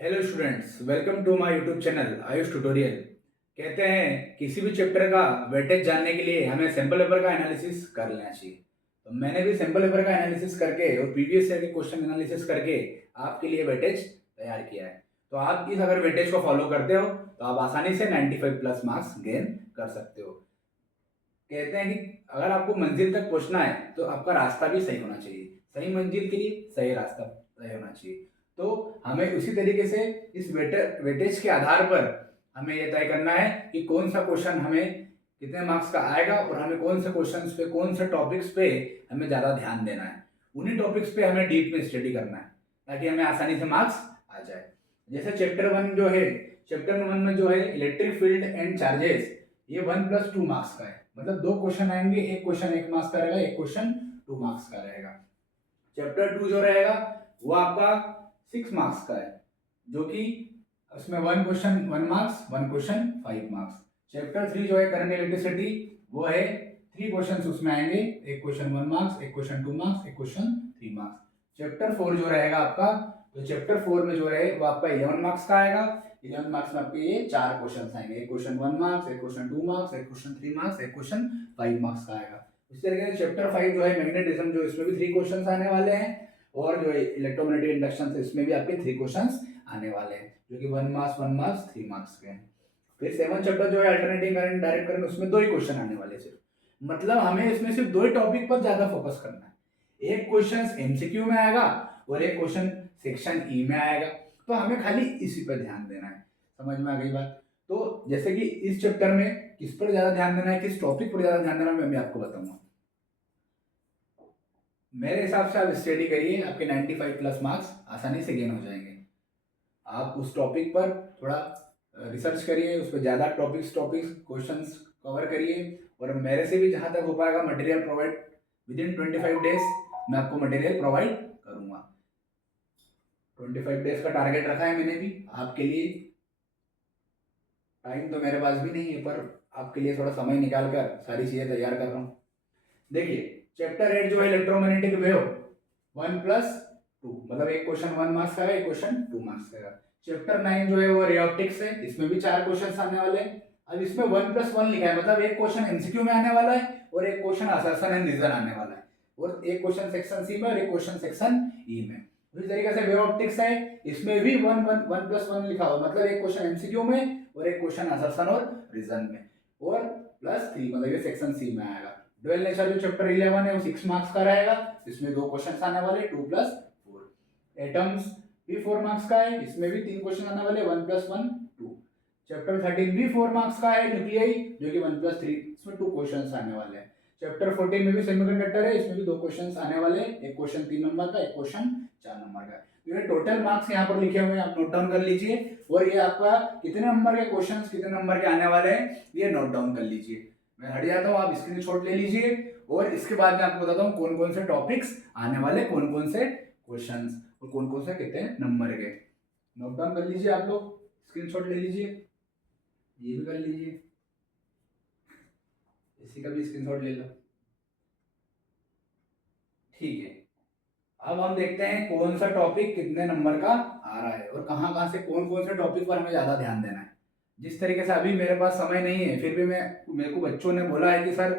Hello students, welcome to my YouTube channel Ayush tutorial. कहते हैं किसी भी चैप्टर का वेटेज जानने के लिए हमें सैम्पल पेपर का एनालिसिस कर लेना चाहिए। तो मैंने भी सैम्पल पेपर का एनालिसिस करके और प्रीवियस ईयर के क्वेश्चन एनालिसिस करके आपके लिए वेटेज तैयार किया है। तो आप इस अगर वेटेज को फॉलो करते हो तो आप आसानी से 95 प्लस मार्क्स गेन कर सकते हो। कहते हैं कि अगर आपको मंजिल तक पहुंचना है तो आपका रास्ता भी सही होना चाहिए। सही मंजिल के लिए सही रास्ता तय होना चाहिए। तो हमें उसी तरीके से इस वेटेज के आधार पर हमें यह तय करना है कि कौन सा क्वेश्चन हमें कितने मार्क्स का आएगा और हमें कौन से क्वेश्चंस पे कौन से टॉपिक्स पे हमें ज़्यादा ध्यान देना है। उन्हीं टॉपिक्स पे हमें डीप में स्टडी करना है ताकि हमें आसानी से मार्क्स आ जाए। जैसे चैप्टर 1 जो है, चैप्टर 1 में जो है इलेक्ट्रिक फील्ड एंड चार्जेस, ये 1+2 मार्क्स का है। मतलब दो क्वेश्चन आएंगे, एक क्वेश्चन 1 मार्क्स का रहेगा, एक क्वेश्चन 2 मार्क्स का रहेगा। चैप्टर 2 जो रहेगा वो आपका 6 मार्क्स का है, जो कि उसमें one question 1 marks, one question 5 marks. Chapter 3 जो है करंट इलेक्ट्रिसिटी, वो है 3 क्वेश्चन उसमें आएंगे, एक क्वेश्चन 1 मार्क्स, एक क्वेश्चन 2 मार्क्स, एक क्वेश्चन 3 मार्क्स। चैप्टर 4 जो रहेगा आपका, तो चैप्टर 4 में जो है वो आपका 11 मार्क्स का आएगा। 11 मार्क्स में आपके ये 4 क्वेश्चन आएंगे, एक क्वेश्चन 1 मार्क्स, एक क्वेश्चन 2 मार्क्स, एक क्वेश्चन 3 मार्क्स, एक क्वेश्चन 5 मार्क्स का आएगा। इस तरीके से चैप्टर 5 जो है मैग्नेटिज्म, जो इसमें भी 3 क्वेश्चन आने वाले हैं, और जो है इलेक्ट्रोमैग्नेटिक इंडक्शन, इसमें भी आपके 3 क्वेश्चंस आने वाले हैं, जो कि 1 मार्क्स, 1 मार्क्स, 3 मार्क्स के हैं। फिर 7 चैप्टर जो है अल्टरनेटिंग करंट, डायरेक्ट करंट, उसमें 2 ही क्वेश्चन आने वाले सिर्फ। मतलब हमें इसमें सिर्फ 2 ही टॉपिक पर ज्यादा फोकस करना है। एक क्वेश्चन एमसीक्यू में आएगा और एक क्वेश्चन सेक्शन ई में आएगा। तो हमें खाली इसी पर ध्यान देना है। समझ में आ गई बात? तो जैसे कि इस चैप्टर में किस पर ज्यादा ध्यान देना है, किस टॉपिक पर ज्यादा ध्यान देना है, मैं आपको बताऊंगा। मेरे हिसाब से आप स्टडी करिए, आपके 95 प्लस मार्क्स आसानी से गेन हो जाएंगे। आप उस टॉपिक पर थोड़ा रिसर्च करिए, उस पर ज़्यादा टॉपिक्स क्वेश्चंस कवर करिए, और मेरे से भी जहाँ तक हो पाएगा material provide with in 25 days मैं आपको मटेरियल प्रोवाइड करूँगा। 25 डेज का टारगेट रखा है मैंने भी आपके लिए। टाइम तो मेरे पास भी नहीं है, पर आपके लिए थोड़ा समय निकाल कर सारी चीज़ें तैयार कर रहा हूँ। देखिए, चैप्टर 8 जो है इलेक्ट्रोमैग्नेटिक वेव, 1+2, मतलब एक क्वेश्चन 1 मार्क्स का है, एक क्वेश्चन 2 मार्क्स का है। चैप्टर 9 जो है वो रे ऑप्टिक्स है, इसमें भी 4 क्वेश्चन आने वाले हैं। अब इसमें 1+1 लिखा है, मतलब एक क्वेश्चन एमसीक्यू में आने वाला है और एक क्वेश्चन असर्शन एंड रीजन आने वाला है, और एक क्वेश्चन सेक्शन सी में और एक क्वेश्चन सेक्शन ई में। उसी तरीके से वेव ऑप्टिक्स है, इसमें भी 1+1 लिखा हुआ, मतलब एक क्वेश्चन एमसीक्यू में और एक क्वेश्चन असर्शन और रीजन में, और +3, मतलब ये सेक्शन सी में आएगा। डुअल नेचर जो चैप्टर 11 है वो 6 मार्क्स का रहेगा, इसमें 2 क्वेश्चन आने वाले, 2+4। एटम्स भी 4 मार्क्स का है, इसमें भी 3 क्वेश्चन आने वाले, 1+1, 2। चैप्टर 13 भी 4 मार्क्स का है, न्यूक्लियाई, जो कि 1+3, इसमें 2 क्वेश्चन आने वाले हैं। चैप्टर 14 में भी सेमीकंडक्टर है, इसमें भी 2 क्वेश्चन आने वाले, एक क्वेश्चन 3 नंबर का, एक क्वेश्चन 4 नंबर का। तो ये टोटल मार्क्स यहाँ पर लिखे हुए हैं, आप नोट डाउन कर लीजिए, और ये आपका कितने नंबर के क्वेश्चंस कितने नंबर के आने वाले हैं ये नोट डाउन कर लीजिए। मैं हट जाता हूँ, आप स्क्रीनशॉट ले लीजिए, और इसके बाद मैं आपको बताता हूँ कौन कौन से टॉपिक्स आने वाले, कौन कौन से क्वेश्चंस और कौन कौन से कितने नंबर के। नोट डाउन कर लीजिए, आप लोग स्क्रीनशॉट ले लीजिए, ये भी कर लीजिए, इसी का भी स्क्रीनशॉट ले लो। ठीक है, अब हम देखते हैं कौन सा टॉपिक कितने नंबर का आ रहा है और कहाँ कहाँ से कौन कौन से टॉपिक पर हमें ज़्यादा ध्यान देना है। जिस तरीके से अभी मेरे पास समय नहीं है, फिर भी मेरे को बच्चों ने बोला है कि सर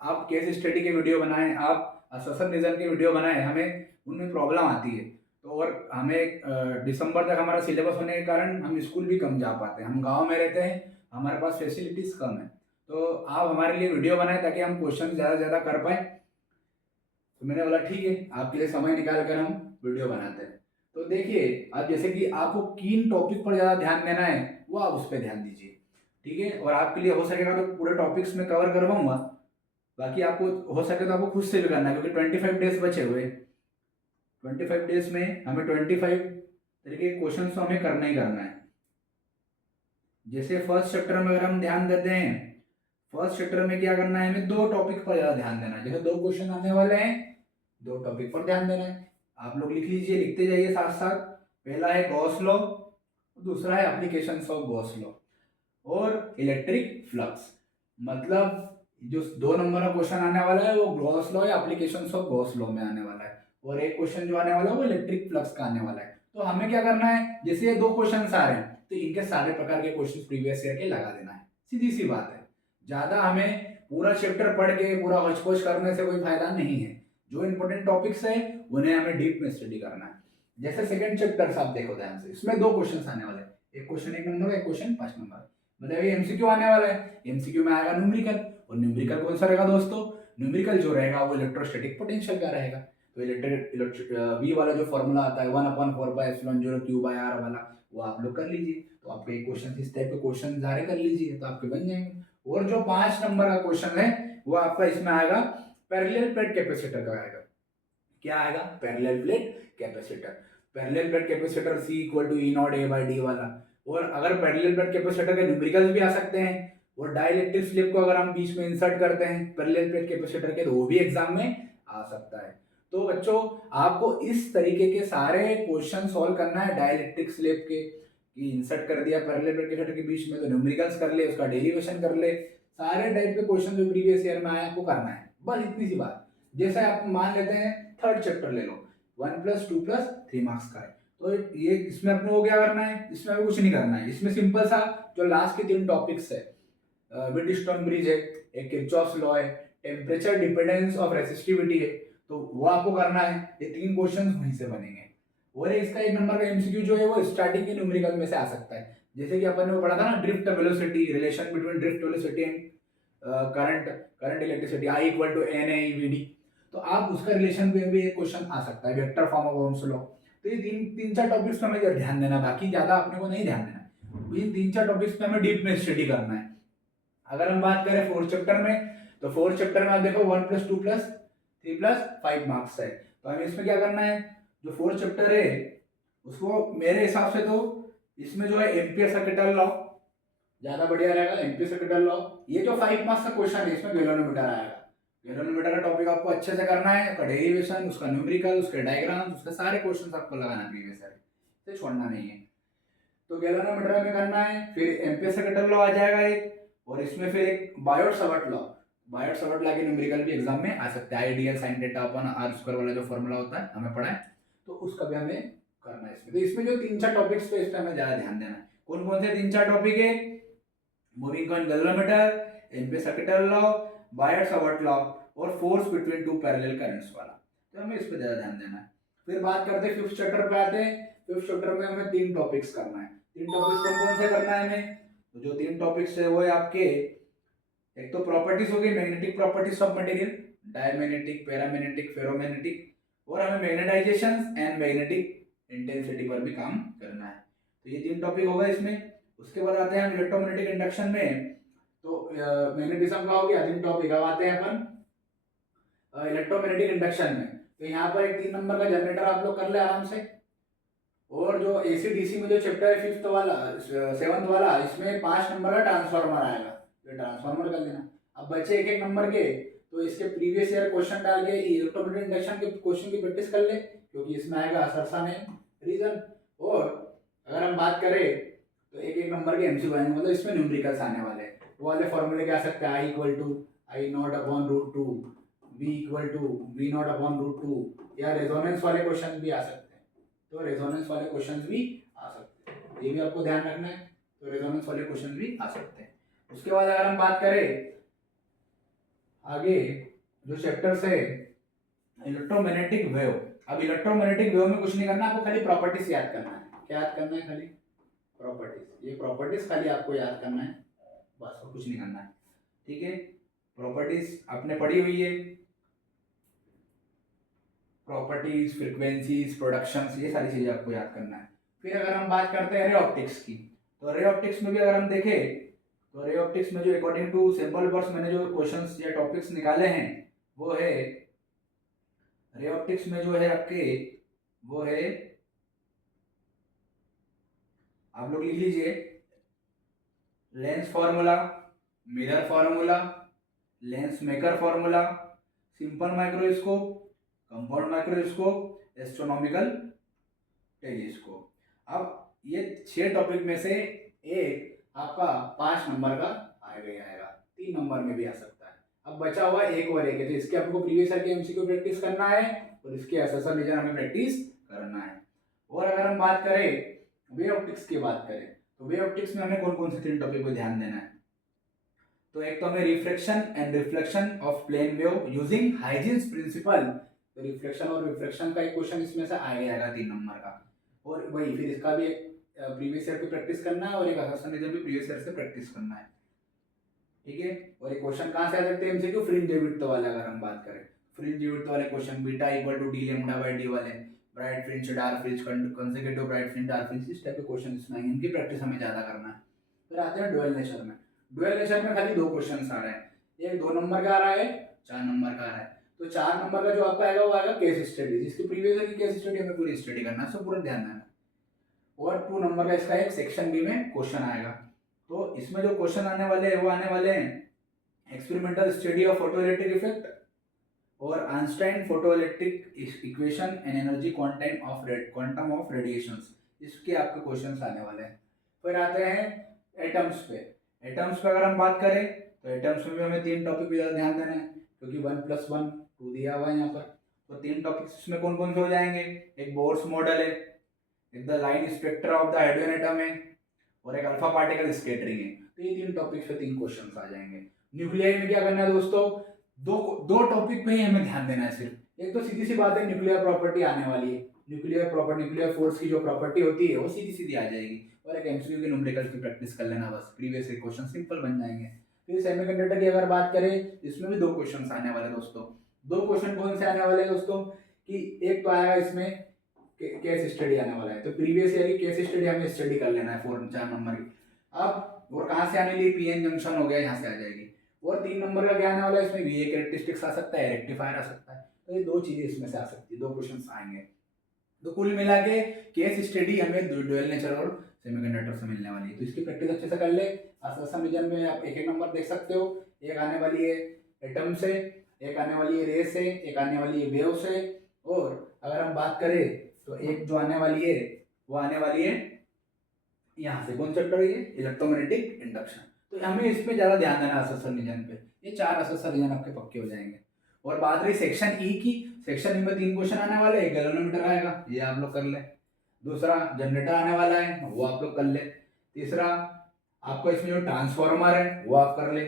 आप केस स्टडी के वीडियो बनाएं, आप असोसिएशन रीजन के वीडियो बनाएं, हमें उनमें प्रॉब्लम आती है। तो और हमें दिसंबर तक हमारा सिलेबस होने के कारण हम स्कूल भी कम जा पाते हैं, हम गाँव में रहते हैं, हमारे पास फैसिलिटीज़ कम है। तो आप हमारे लिए वीडियो बनाएं ताकि हम क्वेश्चन ज़्यादा से ज़्यादा कर पाएँ। तो मैंने बोला ठीक है, आपके लिए समय निकाल कर हम वीडियो बनाते हैं। तो देखिए, अब जैसे कि आपको किन टॉपिक पर ज़्यादा ध्यान देना है वो आप उस पर ध्यान दीजिए, ठीक है। और आपके लिए हो सकेगा तो पूरे टॉपिक्स में कवर करवाऊंगा, बाकी आपको हो सके तो आपको खुद से भी करना है, क्योंकि 25 डेज बचे हुए। 25 डेज में हमें 25 तरीके के क्वेश्चन तो हमें करना ही करना है। जैसे फर्स्ट चैप्टर में अगर हम ध्यान देते हैं, फर्स्ट चैप्टर में क्या करना है, हमें 2 टॉपिक पर ज़्यादा ध्यान देना है। जैसे 2 क्वेश्चन आने वाले हैं, 2 टॉपिक पर ध्यान देना है। आप लोग लिख लीजिए, लिखते जाइए साथ साथ। पहला है गॉस लॉ, दूसरा है एप्लीकेशंस ऑफ गॉस लॉ और इलेक्ट्रिक फ्लक्स। मतलब जो 2 नंबर का क्वेश्चन आने वाला है वो गॉस लॉ या एप्लीकेशंस ऑफ गॉस लॉ में आने वाला है, और एक क्वेश्चन जो आने वाला है वो इलेक्ट्रिक फ्लक्स का आने वाला है। तो हमें क्या करना है, जैसे ये 2 क्वेश्चन आ रहे हैं तो इनके सारे प्रकार के क्वेश्चन प्रीवियस ईयर के लगा देना है, सीधी सी बात है। ज्यादा हमें पूरा चैप्टर पढ़ के पूरा होच करने से कोई फायदा नहीं है। जो इंपॉर्टेंट टॉपिक्स है उन्हें हमें डीप में स्टडी करना है। जैसे सेकंड चैप्टर आप देखो ध्यान से, इसमें 2 क्वेश्चन आने वाले हैं, एक क्वेश्चन 1 नंबर, एक क्वेश्चन 5 नंबर। मतलब ये एमसीक्यू आने वाला है। एमसीक्यू में आएगा न्यूमेरिकल, और न्यूमेरिकल कौन सा रहेगा दोस्तों, न्यूमेरिकल जो रहेगा वो इलेक्ट्रोस्टैटिक पोटेंशियल का रहेगा। तो वी वाला जो फॉर्मूला आता है 1/4πε0 Q/r वाला, वो आप लोग कर लीजिए। तो आपके एक क्वेश्चन इस टाइप के क्वेश्चन सारे कर लीजिए तो आपके बन जाएंगे। और जो 5 नंबर का क्वेश्चन है वो आपका इसमें आएगा पैरेलल प्लेट कैपेसिटर का आएगा। क्या आएगा, parallel plate capacitor. Parallel plate capacitor C = E0 A/d वाला। और अगर पैरेलल प्लेट कैपेसिटर के न्यूमेरिकल्स भी आ सकते हैं, और डाइलेक्ट्रिक स्लिप को अगर हम बीच में इंसर्ट करते हैं पैरेलल प्लेट कैपेसिटर के, तो वो भी एग्जाम में आ सकता है। तो बच्चों आपको इस तरीके के सारे क्वेश्चन सॉल्व करना है डाइलेक्ट्रिक स्लिप के, कि इंसर्ट कर दिया पैरेलल प्लेट कैपेसिटर के बीच में तो न्यूमेरिकल्स कर ले, उसका डेरिवेशन कर ले, सारे टाइप के क्वेश्चन जो प्रीवियस ईयर में आए आपको करना है, बस इतनी सी बात। जैसे आप मान लेते हैं थर्ड चैप्टर ले लो, 1 + 2 + 3 मार्क्स का है, तो ये इसमें अपने को क्या करना है, इसमें कुछ नहीं करना है। इसमें सिंपल सा जो लास्ट के 3 टॉपिक्स है, व्हीटस्टोन ब्रिज है, एक किरचॉफ्स लॉ है, टेम्परेचर डिपेंडेंस ऑफ रेसिस्टिविटी है, तो वो आपको करना है। ये 3 क्वेश्चन वहीं से बनेंगे। और इसका 1 नंबर का एमसीक्यू जो है वो स्टार्टिंग के न्यूमेरिकल में से आ सकता है। जैसे कि अपन ने वो पढ़ा था ना, drift velocity, relation between drift velocity and current electricity, I = NAEVD। तो आप उसका रिलेशन पे भी एक क्वेश्चन आ सकता है, vector form of Ohm's law. तो ये 3-4 टॉपिक्स पे हमें ध्यान देना, बाकी ज्यादा अपने को नहीं ध्यान देना। इन 3-4 टॉपिक्स पे हमें डीप में स्टडी करना है। अगर हम बात करें 4th चैप्टर में, तो 4th चैप्टर में आप देखो 1 + 2 + 3 + 5 मार्क्स है। तो हमें इसमें क्या करना है, जो 4th चैप्टर है उसको मेरे हिसाब से तो इसमें जो है एम्पियर सर्किटल लॉ ज्यादा बढ़िया रहेगा। एम्पियर सर्किटल लॉ, ये जो 5 मार्क्स का क्वेश्चन है इसमें गैल्वेनोमीटर आएगा। गैल्वेनोमीटर का टॉपिक आपको अच्छे से करना है, उसका डेरिवेशन, उसका न्यूमेरिकल, उसके डायग्राम्स, उसके सारे क्वेश्चंस आपको लगाना है प्रीवियस ईयर से, छोड़ना नहीं है। तो गैल्वेनोमीटर में करना है, फिर एम्पियर सर्किटल लॉ आ जाएगा एक, और इसमें फिर एक बायोट-सावर्ट लॉ। बायोट-सावर्ट लॉ के न्यूमेरिकल भी एग्जाम में आ सकता है। आइडियल sin θ/r² वाला जो फॉर्मूला होता है हमें पढ़ा है, तो उसका भी हमें करना है इसमें। तो इसमें जो 3-4 टॉपिक्स पे इस पे हमें ज्यादा ध्यान देना है। कौन कौन से 3-4 टॉपिक है, moving coil galvanometer, ampere circuital law, Biot-Savart law, और फोर्स बिटवीन 2 पैरेलल करंट्स वाला। तो हमें इस पे ज्यादा ध्यान देना है। फिर बात करते हैं 5th चैप्टर पे आते हैं। 5th चैप्टर में हमें 3 टॉपिक्स करना है। 3 टॉपिक्स कौन कौन से करना है हमें, तो जो 3 टॉपिक्स है वो है आपके, एक तो प्रॉपर्टीज हो गई, magnetic properties of material, diamagnetic, paramagnetic, ferromagnetic, और हमें मैग्नेटाइजेशन एंड मैग्नेटिक इंटेंसिटी पर भी काम करना है। तो ये 3 टॉपिक हो गए इसमें। उसके बाद आते हैं हम इलेक्ट्रोमैग्नेटिक इंडक्शन में, तो मैग्नेटिज्म का हो गया 3 टॉपिक। अब आते हैं अपन इलेक्ट्रोमैग्नेटिक इंडक्शन में, तो यहाँ पर एक 3 नंबर का जनरेटर आप लोग कर ले आराम से। और जो एसी डीसी में जो चैप्टर है 5th वाला 7th वाला, इसमें 5 नंबर का ट्रांसफार्मर आएगा, तो ट्रांसफार्मर कर लेना। अब बचे 1-1 नंबर के, तो इसके प्रीवियस ईयर क्वेश्चन डाल के इलेक्ट्रोमैग्नेटिक इंडक्शन के क्वेश्चन की प्रैक्टिस कर ले, क्योंकि इसमें आएगा असरसन है रीजन। और अगर हम बात करें तो 1-1 नंबर के एमसीक्यू आएंगे, मतलब इसमें न्यूमेरिकल्स आने वाले हैं। वो वाले फॉर्मूले क्या आ सकते हैं, I = I0/√2, V = V0/√2, या रेजोनेंस वाले क्वेश्चन भी आ सकते हैं। तो रेजोनेंस वाले क्वेश्चंस भी आ सकते हैं, ये भी आपको ध्यान रखना है। तो रेजोनेंस वाले क्वेश्चन भी आ सकते हैं। उसके बाद अगर हम बात करें आगे जो चैप्टर्स है इलेक्ट्रोमैग्नेटिक वेव। अब इलेक्ट्रोमैग्नेटिक वेव में कुछ नहीं करना, आपको खाली प्रॉपर्टीज याद करना है। क्या याद करना है, खाली प्रॉपर्टीज। ये प्रॉपर्टीज खाली आपको याद करना है, बस और कुछ नहीं करना है, ठीक है। प्रॉपर्टीज आपने पढ़ी हुई है, प्रॉपर्टीज, फ्रीक्वेंसीज, प्रोडक्शंस, ये सारी चीजें आपको याद करना है। फिर अगर हम बात करते हैं रे ऑप्टिक्स की, तो रे ऑप्टिक्स में भी अगर हम देखें तो रे ऑप्टिक्स में जो अकॉर्डिंग टू सैंपल पेपर्स मैंने जो क्वेश्चंस या टॉपिक्स निकाले हैं वो है, रे ऑप्टिक्स में जो है आपके वो है, आप लोग लिख लीजिए, lens formula, mirror formula, lens maker formula, simple microscope, compound microscope, astronomical telescope. अब ये 6 टॉपिक में से एक आपका 5 नंबर का आएगा, 3 नंबर में भी आ सकता है। अब बचा हुआ 1 और 1 है, तो इसके आपको प्रीवियस ईयर के एमसीक्यू प्रैक्टिस करना है और इसके असरसन रीजन हमें प्रैक्टिस करना है। और अगर हम बात करें वे ऑप्टिक्स की बात करें तो वे ऑप्टिक्स में हमें कौन कौन से 3 टॉपिक पे ध्यान देना है। तो एक तो हमें reflection and reflection of plane wave using Huygens principle. तो रिफ्लेक्शन और रिफ्लेक्शन का एक क्वेश्चन इसमें से आ जाएगा 3 नंबर का। और वही फिर इसका भी एक प्रीवियस ईयर पे प्रैक्टिस करना है और एक असोसिएशन भी प्रीवियस ईयर से प्रैक्टिस करना है। ठीक है। और एक क्वेश्चन कहाँ से आ सकते हैं एमसीक्यू फ्रिंज विड्थ वाले, अगर हम बात करें फ्रिंज विड्थ वाले question, beta equal to d lambda by d वाले, bright fringe dark fringe consecutive bright fringe dark fringe, इस टाइप के क्वेश्चन इसमें आएंगे, इनकी प्रैक्टिस हमें ज्यादा करना है। फिर आते हैं डुअल नेचर में। डुअल नेचर में खाली 2 क्वेश्चन आ रहे हैं, एक 2 नंबर का आ रहा है, 4 नंबर का आ रहा है। तो 4 नंबर का जो आपका आएगा वो आएगा केस स्टडी, जिसकी प्रीवियस ईयर की केस स्टडी हमें पूरी स्टडी करना है, सब पूरा ध्यान देना। और 2 नंबर का इसका एक सेक्शन बी में क्वेश्चन आएगा। तो इसमें जो क्वेश्चन आने वाले हैं वो आने वाले हैं experimental study of photoelectric effect और Einstein photoelectric equation and energy quantum of radiations, इसके आपके क्वेश्चंस आने वाले हैं। फिर आते हैं एटम्स पे। एटम्स पे अगर हम बात करें तो एटम्स में भी हमें 3 टॉपिक पे ज़्यादा ध्यान देना है, क्योंकि 1+1 2 दिया हुआ है यहाँ पर। तो 3 टॉपिक्स इसमें कौन कौन से हो जाएंगे, एक बोर्स मॉडल है, एक the line spectra of the hydrogen atom है, और एक अल्फा पार्टिकल स्कैटरिंग है। तो ये 3 टॉपिक्स पे 3 क्वेश्चंस आ जाएंगे। न्यूक्लियाई में क्या करना है दोस्तों, दो टॉपिक पे ही हमें ध्यान देना है सिर्फ। एक तो सीधी सी बात है न्यूक्लियर प्रॉपर्टी आने वाली है, न्यूक्लियर फोर्स की जो प्रॉपर्टी होती है वो सीधी सीधी आ जाएगी, और एक एमसीक्यू के न्यूमेरिकल की प्रैक्टिस कर लेना बस, प्रीवियस ईयर क्वेश्चन सिंपल बन जाएंगे। फिर सेमीकंडक्टर की अगर बात करें इसमें भी 2 क्वेश्चन आने वाले दोस्तों। 2 क्वेश्चन कौन से आने वाले दोस्तों, कि एक तो आएगा इसमें केस स्टडी आने वाला है, तो प्रीवियस ईयर की केस स्टडी हमें स्टडी कर लेना है 4 नंबर की। अब और कहाँ से आने लिए, पीएन जंक्शन हो गया, यहाँ से आ जाएगी। और 3 नंबर का क्या आने वाला है, इसमें वीए कैरेक्टरिस्टिक्स आ सकता है, रेक्टिफायर आ सकता है। तो ये 2 चीजें इसमें से आ सकती है, 2 क्वेश्चन आएंगे। तो कुल मिला के केस स्टडी हमें डुअल नेचर और सेमीकंडक्टर से मिलने वाली है, तो इसकी प्रैक्टिस अच्छे से कर ले। असम रीजन में आप एक नंबर देख सकते हो, एक आने वाली है एटम से, एक आने वाली है रे से, एक आने वाली है वेव से, और अगर हम बात करें तो एक जो आने वाली है वो आने वाली है यहाँ से, कौन चैप्टर है ये, इलेक्ट्रोमैग्नेटिक इंडक्शन। तो हमें इसमें ज्यादा ध्यान देना असोसिएशन रीजन पे, ये 4 असोसिएशन रीजन आपके पक्के हो जाएंगे। और बात रही सेक्शन ई की, सेक्शन ई में 3 क्वेश्चन आने वाले, एक गैल्वेनोमीटर आएगा, ये आप लोग कर ले। दूसरा जनरेटर आने वाला है, वो आप लोग कर ले। तीसरा आपको इसमें जो ट्रांसफार्मर है वो आप कर ले।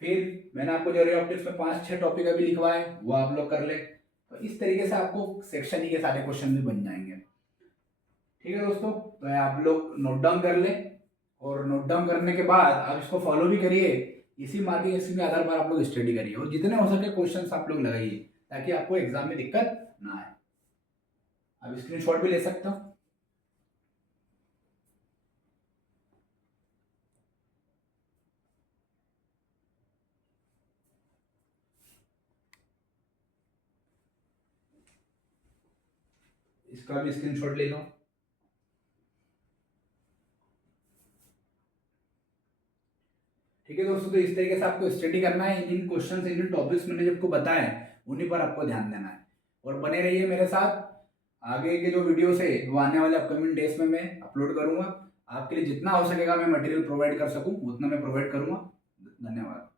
फिर मैंने आपको जो रे ऑप्टिक्स में 5-6 टॉपिक अभी लिखवाए वो आप लोग कर ले। तो इस तरीके से आपको सेक्शन ई के सारे क्वेश्चन भी बन जाएंगे। ठीक है दोस्तों, तो आप लोग नोट डाउन कर ले, और नोट डाउन करने के बाद आप इसको फॉलो भी करिए, इसी मार्किंग स्कीम के आधार पर आप लोग स्टडी करिए, और जितने हो सके क्वेश्चंस आप लोग लगाइए, ताकि आपको एग्जाम में दिक्कत ना आए। आप स्क्रीनशॉट भी ले सकते हो। इसका भी स्क्रीनशॉट ले लो। ठीक है दोस्तों, तो इस तरीके से आपको स्टडी करना है, इन क्वेश्चन इन टॉपिक्स मैंने जब को बताया उन्हीं पर आपको ध्यान देना है, और बने रहिए मेरे साथ। आगे के जो वीडियोस है वो आने वाले अपकमिंग डेज में मैं अपलोड करूंगा। आपके लिए जितना हो सकेगा मैं मटेरियल प्रोवाइड कर सकूं उतना मैं प्रोवाइड करूंगा। धन्यवाद।